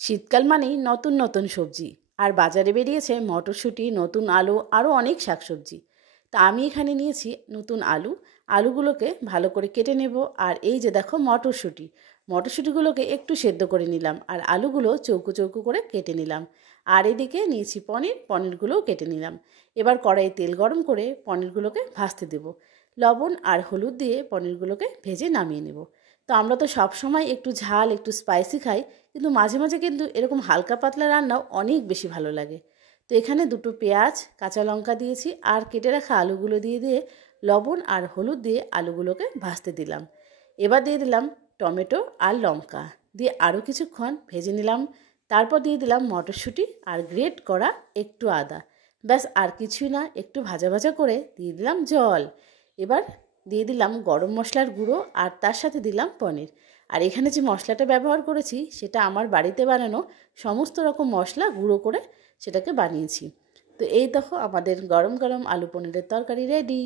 শীতকাল মানেই নতুন নতুন সবজি, আর বাজারে বেরিয়েছে মটরশুঁটি, নতুন আলু, আরও অনেক শাকসবজি। তা আমি এখানে নিয়েছি নতুন আলু। আলুগুলোকে ভালো করে কেটে নেব। আর এই যে দেখো মটরশুঁটি, মটরশুঁটিগুলোকে একটু সেদ্ধ করে নিলাম, আর আলুগুলো চৌকো চৌকো করে কেটে নিলাম। আর এদিকে নিয়েছি পনির, পনিরগুলোও কেটে নিলাম। এবার কড়াইয়ে তেল গরম করে পনিরগুলোকে ভাজতে দেব। লবণ আর হলুদ দিয়ে পনিরগুলোকে ভেজে নামিয়ে নেব। তো আমরা তো সব সময় একটু ঝাল, একটু স্পাইসি খাই, কিন্তু মাঝে মাঝে কিন্তু এরকম হালকা পাতলা রান্নাও অনেক বেশি ভালো লাগে। তো এখানে দুটো পেঁয়াজ, কাঁচা লঙ্কা দিয়েছি, আর কেটে রাখা আলুগুলো দিয়ে লবণ আর হলুদ দিয়ে আলুগুলোকে ভাজতে দিলাম। এবার দিয়ে দিলাম টমেটো আর লঙ্কা, দিয়ে আরও কিছুক্ষণ ভেজে নিলাম। তারপর দিয়ে দিলাম মটরশুঁটি আর গ্রেট করা একটু আদা। ব্যাস, আর কিছুই না, একটু ভাজা ভাজা করে দিয়ে দিলাম জল। এবার দিয়ে দিলাম গরম মশলার গুঁড়ো, আর তার সাথে দিলাম পনির। আর এখানে যে মশলাটা ব্যবহার করেছি সেটা আমার বাড়িতে বানানো সমস্ত রকম মশলা গুঁড়ো করে সেটাকে বানিয়েছি। তো এই দেখো আমাদের গরম গরম আলু পনিরের তরকারি রেডি।